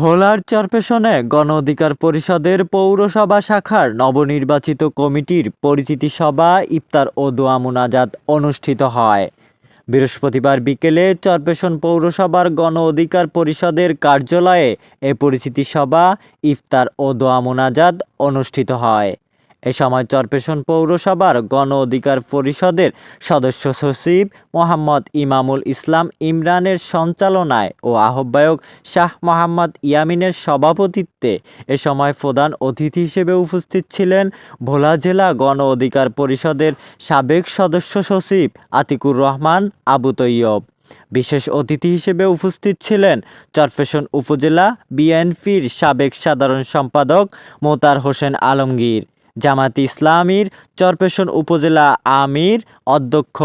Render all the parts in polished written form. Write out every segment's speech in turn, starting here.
ভোলার চরপেশনে গণ অধিকার পরিষদের পৌরসভা শাখার নবনির্বাচিত কমিটির পরিচিতি সভা, ইফতার ও দোয়া মুনাজাত অনুষ্ঠিত হয়। বৃহস্পতিবার বিকেলে চরপেশন পৌরসভার গণ অধিকার পরিষদের কার্যালয়ে এ পরিচিতি সভা, ইফতার ও দোয়া মুনাজাত অনুষ্ঠিত হয়। এ সময় চরপেশন পৌরসভার গণ অধিকার পরিষদের সদস্য সচিব মোহাম্মদ ইমামুল ইসলাম ইমরানের সঞ্চালনায় ও আহ্বায়ক শাহ মোহাম্মদ ইয়ামিনের সভাপতিত্বে এ সময় প্রধান অতিথি হিসেবে উপস্থিত ছিলেন ভোলা জেলা গণ অধিকার পরিষদের সাবেক সদস্য সচিব আতিকুর রহমান আবু তৈয়ব। বিশেষ অতিথি হিসেবে উপস্থিত ছিলেন চরপেশন উপজেলা বিএনপির সাবেক সাধারণ সম্পাদক মোতার হোসেন আলমগীর, জামায়াতে ইসলামীর চরপেশন উপজেলা আমির অধ্যক্ষ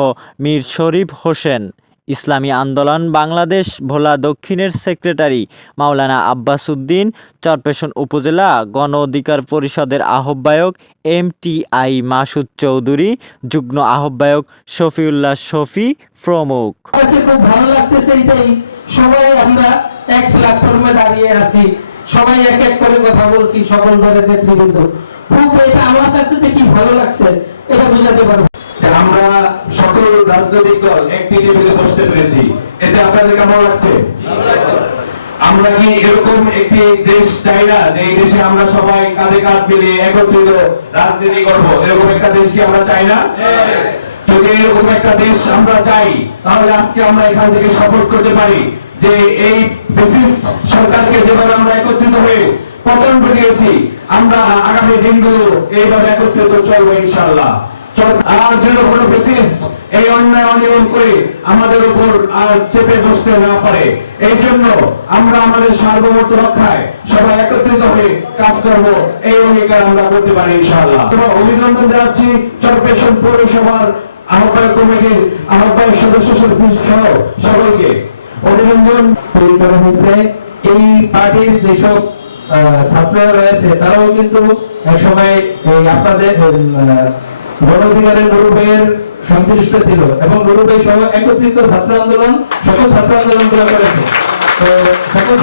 মীর শরীফ হোসেন, ইসলামী আন্দোলন বাংলাদেশ ভোলা দক্ষিণের সেক্রেটারি মাওলানা আব্বাস উদ্দিন, চরপেশন উপজেলা গণ অধিকার পরিষদের আহ্বায়ক এমটিআই মাসুদ চৌধুরী, যুগ্ম আহ্বায়ক শফিউল্লাহ শফি প্রমুখ। খুব ভালো লাগতেছে, সবাই আমরা এক প্ল্যাটফর্মে দাঁড়িয়ে আছি, সবাই এক এক করে কথা বলছি, সকল দলের নেতৃবৃন্দ। খুব এটা আমার কাছে যে কি ভালো লাগছে এটা বোঝাতে পারবো। আমরা সকল রাজনৈতিক দল এক টেবিলে বসতে পেরেছি, এতে আপনাদের কেমন লাগছে? আমরা কি এরকম একটি দেশ চাই না যে এই দেশে আমরা সবাই কাঁধে কাঁধ মিলিয়ে একত্রিত রাজনীতি করব? এরকম একটা দেশ কি আমরা চাই না? যদি এরকম একটা দেশ আমরা চাই, তাহলে আজকে আমরা এখান থেকে শপথ করতে পারি যে এই ফ্যাসিস্ট সরকারকে যেভাবে আমরা একত্রিত হয়ে পতন ঘটিয়েছি, আমরা আগামী দিনগুলো এইভাবে একত্রিত চলবো ইনশাআল্লাহ। আর যেন কোনো ফ্যাসিস্ট এই অন্যায় অনিয়ম করে আমাদের উপর আর চেপে বসতে না পারে, এই জন্য আমরা আমাদের সার্বভৌমত্ব রক্ষায় সবাই একত্রিত হয়ে কাজ করব, এই অঙ্গীকার আমরা করতে পারি ইনশাআল্লাহ। অভিনন্দন জানাচ্ছি চরপেশন পৌরসভার আহ্বায়ক কমিটির আহ্বায়ক সদস্য সহ সকলকে অভিনন্দন। তৈরি করা হয়েছে এই পার্টির যেসব ছাত্ররা রয়েছে তারাও কিন্তু একসময় আপনাদের গণ অধিকারের নুরুভাইয়ের সংশ্লিষ্ট ছিল এবং নুরুভাই সহ একত্রিত ছাত্র আন্দোলন, সকল ছাত্র আন্দোলন করেছে। তো সকল